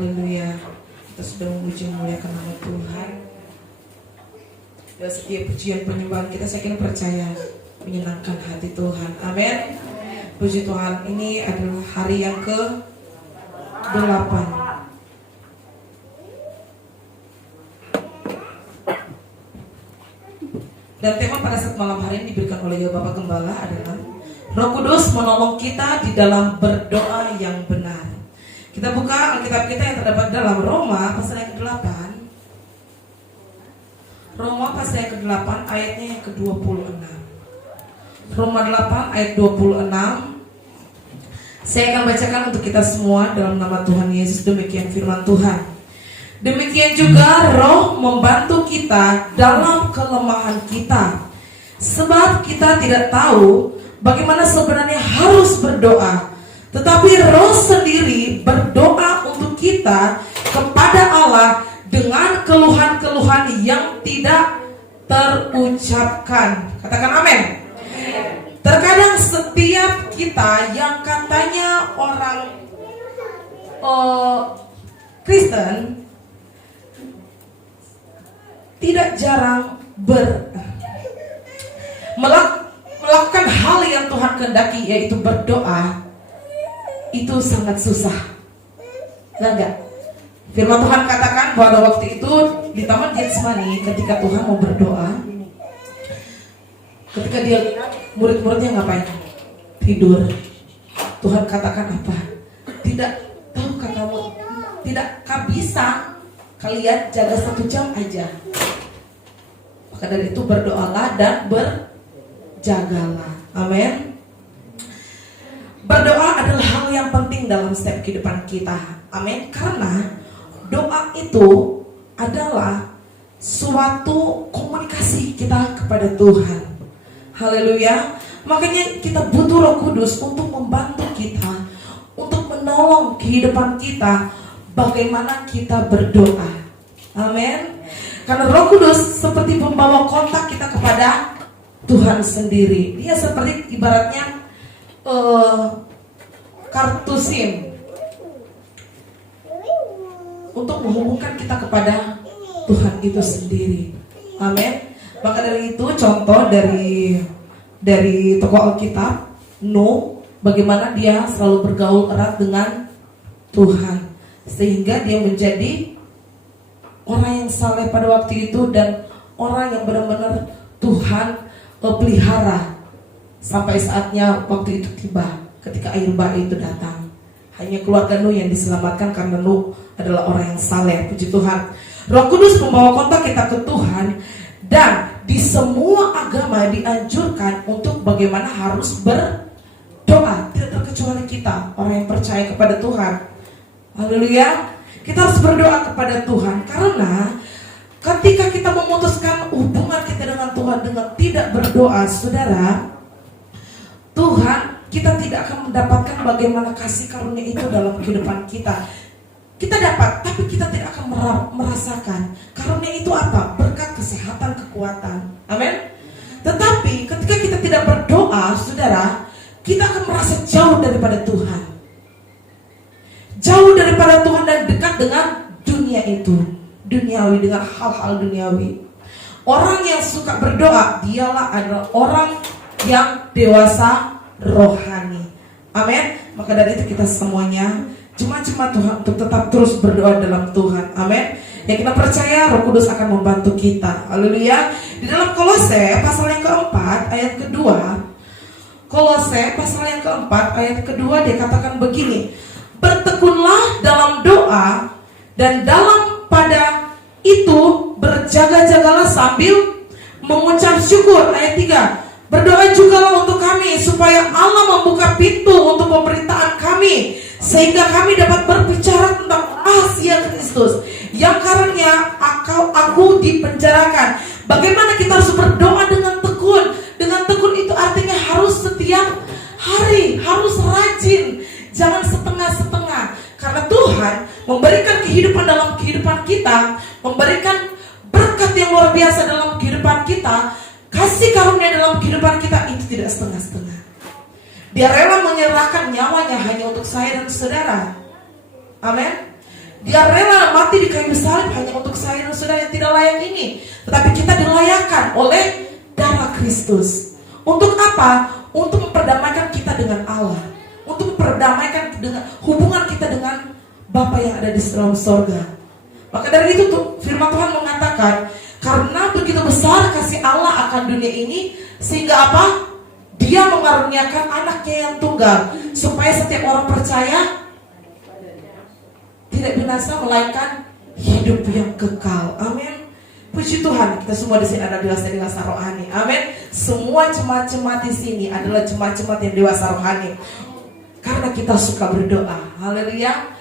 Haleluya. Kita sudah memuji memuliakan nama Tuhan. Dan setiap pujian penyembahan kita saya kira percaya menyenangkan hati Tuhan. Amin. Puji Tuhan, ini adalah hari yang ke-8. Dan tema pada saat malam hari ini diberikan oleh Bapak Gembala adalah Roh Kudus menolong kita di dalam berdoa yang benar. Kita buka Alkitab kita yang terdapat dalam Roma pasal yang ke-8. Roma pasal yang ke-8 ayatnya yang ke-26. Roma 8 ayat 26. Saya akan bacakan untuk kita semua dalam nama Tuhan Yesus. Demikian firman Tuhan. Demikian juga Roh membantu kita dalam kelemahan kita, sebab kita tidak tahu bagaimana sebenarnya harus berdoa, tetapi Roh sendiri berdoa untuk kita kepada Allah dengan keluhan-keluhan yang tidak terucapkan. Katakan amin. Terkadang setiap kita yang katanya orang Kristen tidak jarang melakukan hal yang Tuhan kehendaki, yaitu berdoa. Itu sangat susah. Enggak? Firman Tuhan katakan pada waktu itu di Taman Getsemani, ketika Tuhan mau berdoa, ketika dia murid-muridnya ngapain? Tidur. Tuhan katakan apa? Tidak tahukah kamu, tidakkah bisa kalian jaga 1 jam aja? Maka dari itu berdoalah dan berjagalah. Amin. Berdoa adalah hal yang penting dalam setiap kehidupan kita. Amin. Karena doa itu adalah suatu komunikasi kita kepada Tuhan. Haleluya. Makanya kita butuh Roh Kudus untuk membantu kita, untuk menolong kehidupan kita, bagaimana kita berdoa. Amin. Karena Roh Kudus seperti pembawa kontak kita kepada Tuhan sendiri. Dia seperti ibaratnya kartu SIM untuk menghubungkan kita kepada Tuhan itu sendiri. Amin. Maka dari itu contoh dari tokoh Alkitab Nuh, bagaimana dia selalu bergaul erat dengan Tuhan, sehingga dia menjadi orang yang saleh pada waktu itu dan orang yang benar-benar Tuhan pelihara. Sampai saatnya waktu itu tiba, ketika air bah itu datang. Hanya keluarga Nuh yang diselamatkan karena Nuh adalah orang yang saleh. Puji Tuhan. Roh Kudus membawa kontak kita ke Tuhan. Dan di semua agama dianjurkan untuk bagaimana harus berdoa. Tidak terkecuali kita, orang yang percaya kepada Tuhan. Haleluya. Kita harus berdoa kepada Tuhan. Karena ketika kita memutuskan hubungan kita dengan Tuhan dengan tidak berdoa, saudara, Tuhan, kita tidak akan mendapatkan bagaimana kasih karunia itu dalam kehidupan kita. Kita dapat, tapi kita tidak akan merasakan karunia itu apa? Berkat, kesehatan, kekuatan. Amin. Tetapi ketika kita tidak berdoa, saudara, kita akan merasa jauh daripada Tuhan. Jauh daripada Tuhan dan dekat dengan dunia itu, duniawi, dengan hal-hal duniawi. Orang yang suka berdoa, dialah adalah orang yang dewasa rohani. Amin. Maka dari itu kita semuanya jemaat-jemaat Tuhan untuk tetap terus berdoa dalam Tuhan. Amin. Yang kita percaya Roh Kudus akan membantu kita. Haleluya. Di dalam Kolose pasal yang keempat ayat kedua, Kolose pasal yang keempat ayat kedua, dia katakan begini: bertekunlah dalam doa, dan dalam pada itu berjaga-jagalah sambil mengucap syukur. Ayat 3, berdoa jugalah untuk kami supaya Allah membuka pintu untuk pemberitaan kami, sehingga kami dapat berbicara tentang Asia Kristus yang karenanya aku dipenjarakan. Bagaimana kita harus berdoa dengan tekun? Dengan tekun itu artinya harus setiap hari, harus rajin, jangan setengah-setengah. Karena Tuhan memberikan kehidupan dalam kehidupan kita, memberikan berkat yang luar biasa dalam kehidupan kita, kasih karunia dalam kehidupan kita, itu tidak setengah-setengah. Dia rela menyerahkan nyawanya hanya untuk saya dan saudara. Amin. Dia rela mati di kayu salib hanya untuk saya dan saudara yang tidak layak ini. Tetapi kita dilayakkan oleh darah Kristus. Untuk apa? Untuk memperdamaikan kita dengan Allah. Untuk memperdamaikan dengan hubungan kita dengan Bapa yang ada di dalam sorga. Maka dari itu firman Tuhan mengatakan, karena begitu besar kasih Allah akan dunia ini, sehingga apa? Dia mengaruniakan anaknya yang tunggal, supaya setiap orang percaya tidak binasa, melainkan hidup yang kekal. Amin. Puji Tuhan, kita semua di sini ada dewasa rohani. Amin. Semua jemaat-jemaat di sini adalah jemaat-jemaat yang dewasa rohani. Karena kita suka berdoa. Haleluya.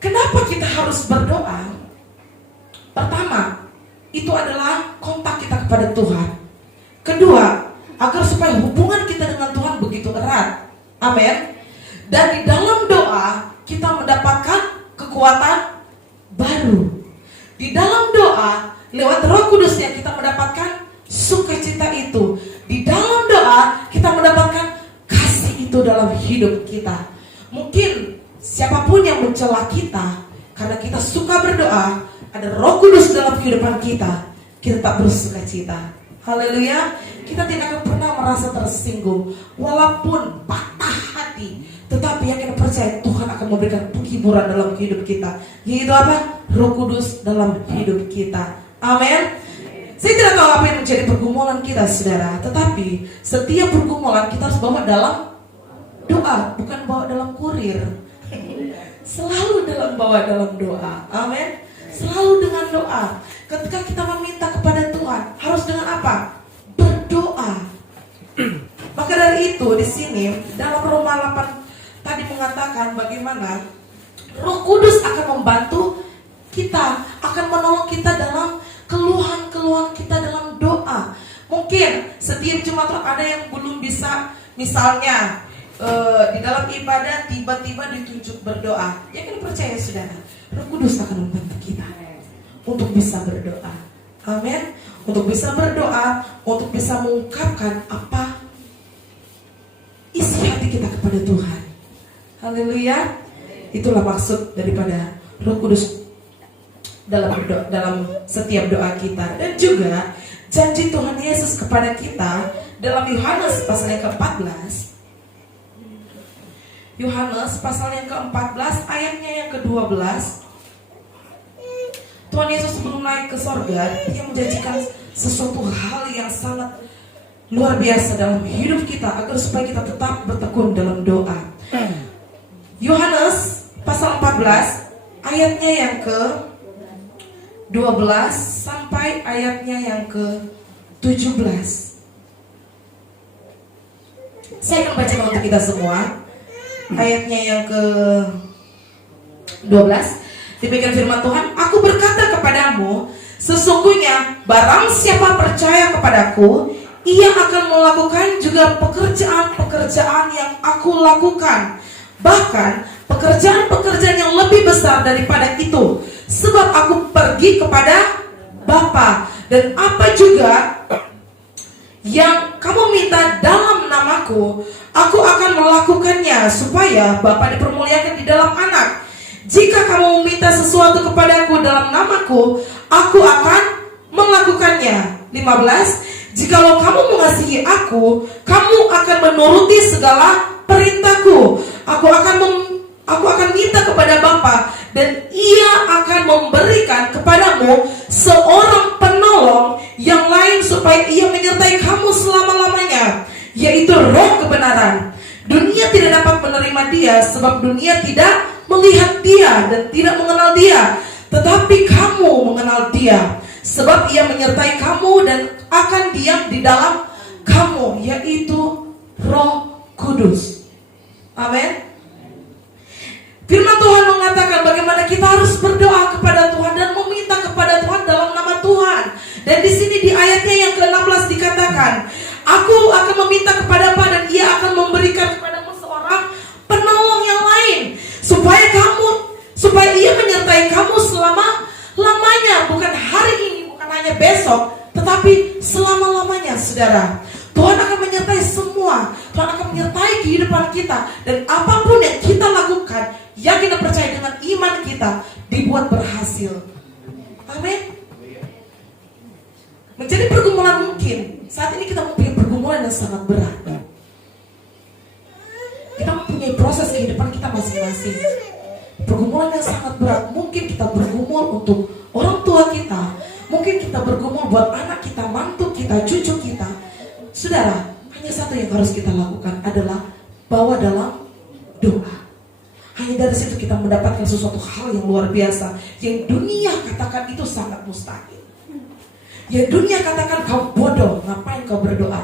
Kenapa kita harus berdoa? Pertama, itu adalah kontak kita kepada Tuhan. Kedua, agar supaya hubungan kita dengan Tuhan begitu erat. Amin. Dan di dalam doa kita mendapatkan kekuatan baru. Di dalam doa, lewat Roh Kudusnya kita mendapatkan sukacita itu. Di dalam doa kita mendapatkan kasih itu dalam hidup kita. Mungkin siapapun yang mencela kita, karena kita suka berdoa, ada Roh Kudus dalam kehidupan kita, kita tak bersukacita. Haleluya. Kita tidak akan pernah merasa tersinggung, walaupun patah hati, tetapi yakin percaya Tuhan akan memberikan penghiburan dalam hidup kita, yaitu apa? Roh Kudus dalam hidup kita. Amin. Saya tidak tahu apa yang menjadi pergumulan kita, saudara, tetapi setiap pergumulan kita harus bawa dalam doa, bukan bawa dalam kurir. Selalu bawa dalam doa. Amin. Selalu dengan doa. Ketika kita meminta kepada Tuhan, harus dengan apa? Berdoa. Maka dari itu di sini dalam Roma 8 tadi mengatakan bagaimana Roh Kudus akan membantu kita, akan menolong kita dalam keluhan-keluhan kita dalam doa. Mungkin setiap jemaat ada yang belum bisa, misalnya di dalam ibadah tiba-tiba ditunjuk berdoa. Yakin percaya saudara, Roh Kudus akan membantu kita untuk bisa berdoa. Amin. Untuk bisa berdoa, untuk bisa mengungkapkan apa isi hati kita kepada Tuhan. Haleluya. Itulah maksud daripada Roh Kudus dalam setiap doa kita. Dan juga janji Tuhan Yesus kepada kita dalam Yohanes pasal yang ke-14. Yohanes pasal yang ke-14 ayatnya yang ke-12. Tuhan Yesus sebelum naik ke sorga, Dia menjanjikan sesuatu hal yang sangat luar biasa dalam hidup kita, agar supaya kita tetap bertekun dalam doa. Yohanes pasal 14 ayatnya yang ke-12 sampai ayatnya yang ke-17. Saya akan baca untuk kita semua. Ayatnya yang ke-12, demikian firman Tuhan, aku berkata kepadamu, sesungguhnya barang siapa percaya kepadaku, ia akan melakukan juga pekerjaan-pekerjaan yang aku lakukan, bahkan pekerjaan-pekerjaan yang lebih besar daripada itu, sebab aku pergi kepada Bapa. Dan apa juga yang kamu minta dalam namaku, aku akan melakukannya, supaya Bapa dipermuliakan di dalam Anak. Jika kamu meminta sesuatu kepadaku dalam namaku, aku akan melakukannya. 15. Jikalau kamu mengasihi aku, kamu akan menuruti segala perintahku. Aku akan minta kepada Bapa, dan Ia akan memberikan kepadamu seorang penolong yang lain, supaya Ia menyertai kamu selama-lamanya, yaitu Roh kebenaran. Dunia tidak dapat menerima Dia, sebab dunia tidak melihat Dia dan tidak mengenal Dia. Tetapi kamu mengenal Dia, sebab Ia menyertai kamu dan akan diam di dalam kamu, yaitu Roh Kudus. Amin. Firman Tuhan mengatakan bagaimana kita harus berdoa kepada Tuhan dan meminta kepada Tuhan dalam nama Tuhan. Dan di sini di ayatnya yang ke-16 dikatakan, aku akan meminta kepada Bapa dan Ia akan memberikan kepadamu seorang penolong yang lain, supaya Ia menyertai kamu selama-lamanya, bukan hari ini, bukan hanya besok, tetapi selama-lamanya, saudara. Tuhan akan menyertai semua. Tuhan akan menyertai kehidupan kita. Dan apapun yang kita lakukan, yakin dan percaya dengan iman kita, kita dibuat berhasil. Amin. Menjadi pergumulan mungkin saat ini kita mempunyai pergumulan yang sangat berat. Kita mempunyai proses kehidupan kita masing-masing. Pergumulan yang sangat berat. Mungkin kita bergumul untuk orang tua kita, mungkin kita bergumul buat anak kita, mantu kita, cucu kita. Saudara, hanya satu yang harus kita lakukan adalah bawa dalam doa. Hanya dari situ kita mendapatkan sesuatu hal yang luar biasa, yang dunia katakan itu sangat mustahil. Yang dunia katakan kau bodoh, ngapain kau berdoa?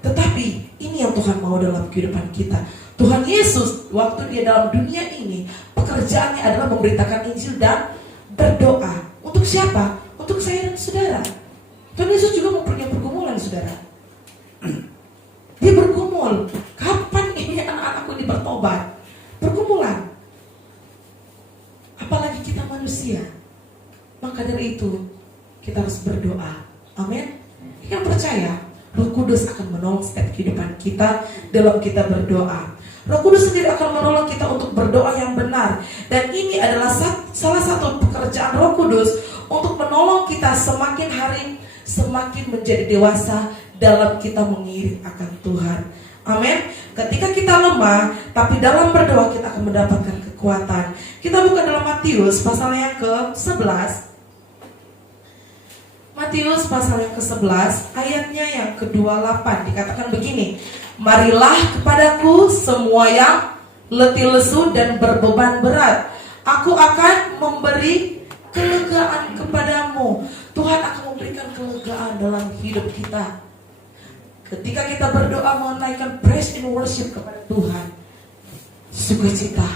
Tetapi ini yang Tuhan mau dalam kehidupan kita. Tuhan Yesus waktu dia dalam dunia ini, pekerjaannya adalah memberitakan Injil dan berdoa. Untuk siapa? Untuk saya dan saudara. Tuhan Yesus juga mempunyai pergumulan, saudara. Dia bergumul, kapan ini anak-anakku ini bertobat? Pergumulan. Apalagi kita manusia. Maka dari itu kita harus berdoa. Amin. Yang percaya Roh Kudus akan menolong setiap kehidupan kita dalam kita berdoa. Roh Kudus sendiri akan menolong kita untuk berdoa yang benar. Dan ini adalah salah satu pekerjaan Roh Kudus untuk menolong kita semakin hari semakin menjadi dewasa dalam kita mengiring akan Tuhan. Amin. Ketika kita lemah, tapi dalam berdoa kita akan mendapatkan kekuatan. Kita buka dalam Matius pasal yang ke-11. Matius pasal yang ke-11 ayatnya yang ke-28 dikatakan begini, marilah kepadaku semua yang letih lesu dan berbeban berat, aku akan memberi kelegaan kepadamu. Tuhan akan memberikan kelegaan dalam hidup kita. Ketika kita berdoa menaikkan praise and worship kepada Tuhan, sukacita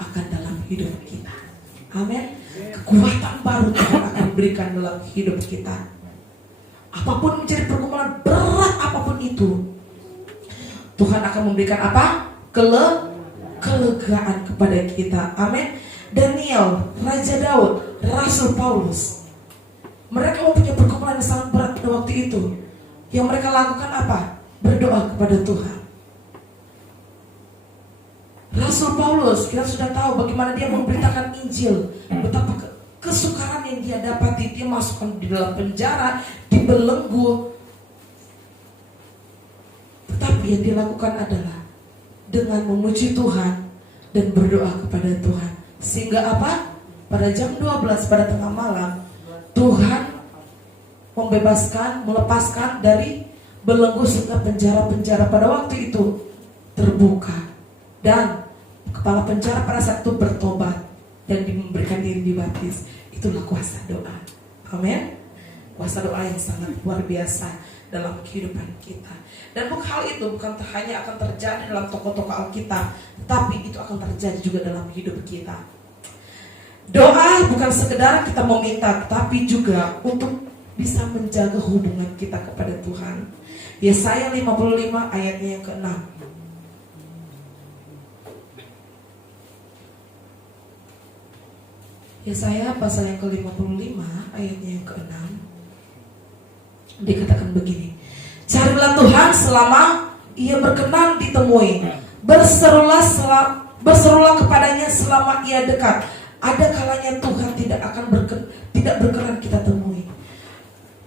akan dalam hidup kita. Amin. Kekuatan baru Tuhan akan berikan dalam hidup kita. Apapun menjadi pergumulan berat apapun itu, Tuhan akan memberikan apa? Kelegaan kepada kita. Amin. Daniel, Raja Daud, Rasul Paulus, mereka mempunyai pergumulan yang sangat berat pada waktu itu. Yang mereka lakukan apa? Berdoa kepada Tuhan. Rasul Paulus, kita sudah tahu bagaimana dia memberitakan Injil, betapa kesukaran yang dia dapati. Dia masukkan di dalam penjara, dibelenggu. Tetapi yang dia lakukan adalah dengan memuji Tuhan dan berdoa kepada Tuhan. Sehingga apa? Pada jam 12 pada tengah malam, Tuhan melepaskan dari belenggu sehingga penjara-penjara pada waktu itu terbuka. Dan kepala penjara pada saat itu bertobat dan memberikan diri dibaptis. Itulah kuasa doa. Amin. Kuasa doa yang sangat luar biasa dalam kehidupan kita. Dan hal itu bukan hanya akan terjadi dalam tokoh-tokoh Alkitab, tetapi itu akan terjadi juga dalam hidup kita. Doa bukan sekedar kita meminta, tapi juga untuk bisa menjaga hubungan kita kepada Tuhan. Yesaya 55 ayatnya yang ke-6. Yesaya pasal yang ke-55 ayatnya yang ke-6 dikatakan begini, carilah Tuhan selama ia berkenan ditemui, berserulah kepadanya selama ia dekat. Ada kalanya Tuhan tidak berkenan kita temui.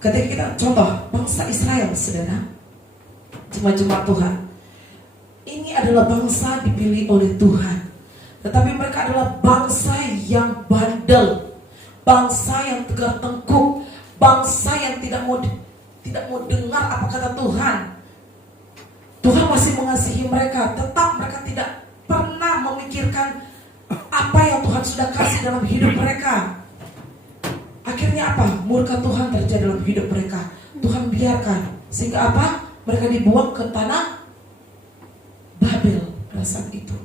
Ketika kita contoh bangsa Israel, saudara, jemaat Tuhan, ini adalah bangsa dipilih oleh Tuhan. Tetapi mereka adalah bangsa yang bandel, bangsa yang tegar tengkuk, bangsa yang tidak mau dengar apa kata Tuhan. Tuhan masih mengasihi mereka, tetap mereka tidak pernah memikirkan apa yang Tuhan sudah kasih dalam hidup mereka. Akhirnya apa? Murka Tuhan terjadi dalam hidup mereka. Tuhan biarkan sehingga apa? Mereka dibuang ke tanah Babel pada saat itu.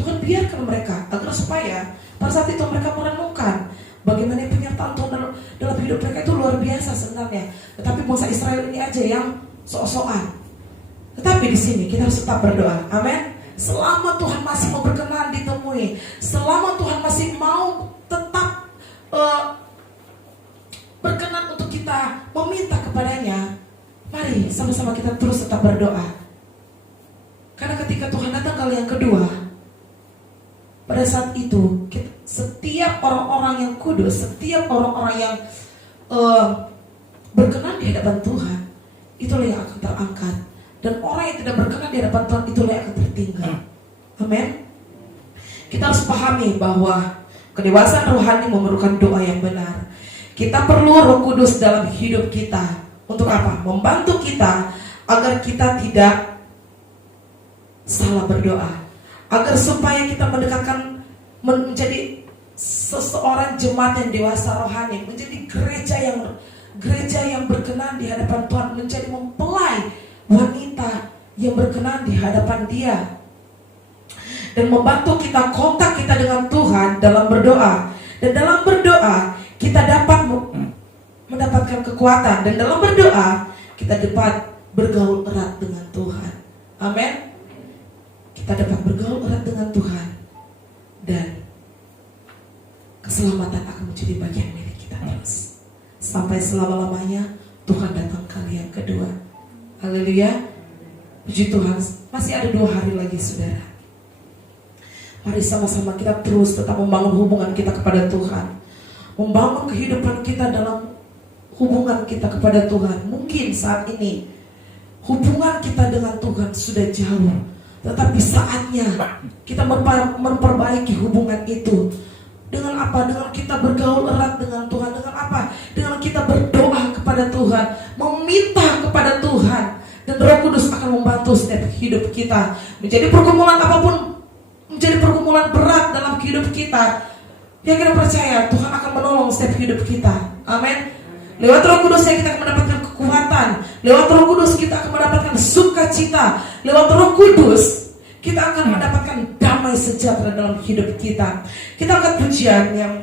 Tuhan biarkan mereka agar supaya pada saat itu mereka merenungkan bagaimana penyertaan Tuhan dalam hidup mereka itu luar biasa sebenarnya. Tetapi bangsa Israel ini aja yang sok-sokan. Tetapi di sini kita harus tetap berdoa. Amin. Selama Tuhan masih mau berkenan ditemui, selama Tuhan masih mau tetap berkenan untuk kita meminta kepadanya, mari sama-sama kita terus tetap berdoa. Karena ketika Tuhan datang kali yang kedua, pada saat itu setiap orang-orang yang kudus, setiap orang-orang yang berkenan di hadapan Tuhan, itulah yang akan terangkat. Dan orang yang tidak berkenan di hadapan Tuhan, itulah yang akan tertinggal. Amin. Kita harus pahami bahwa kedewasaan rohani memerlukan doa yang benar. Kita perlu Roh Kudus dalam hidup kita. Untuk apa? Membantu kita agar kita tidak salah berdoa, agar supaya kita mendekatkan menjadi seseorang jemaat yang dewasa rohani, menjadi gereja yang berkenan di hadapan Tuhan, menjadi mempelai wanita yang berkenan di hadapan Dia, dan membantu kita kontak kita dengan Tuhan dalam berdoa. Dan dalam berdoa kita dapat mendapatkan kekuatan, dan dalam berdoa kita dapat bergaul erat dengan Tuhan. Amin. Kita dapat bergaul erat dengan Tuhan, dan keselamatan akan menjadi bagian milik kita terus sampai selama-lamanya Tuhan datang kali yang kedua. Haleluya. Puji Tuhan. Masih ada 2 hari lagi, saudara. Mari sama-sama kita terus tetap membangun hubungan kita kepada Tuhan, membangun kehidupan kita dalam hubungan kita kepada Tuhan. Mungkin saat ini hubungan kita dengan Tuhan sudah jauh, tetapi saatnya kita memperbaiki hubungan itu. Dengan apa? Dengan kita bergaul erat dengan Tuhan. Dengan apa? Dengan kita berdoa kepada Tuhan, meminta kepada Tuhan, dan Roh Kudus akan membantu setiap hidup kita. Menjadi pergumulan apapun, menjadi pergumulan berat dalam hidup kita, yang kita percaya Tuhan akan menolong setiap hidup kita. Amin. Lewat Roh Kudus kita akan mendapatkan kekuatan. Lewat Roh Kudus kita akan mendapatkan sukacita. Lewat Roh Kudus kita akan mendapatkan damai sejahtera dalam hidup kita. Kita angkat pujian yang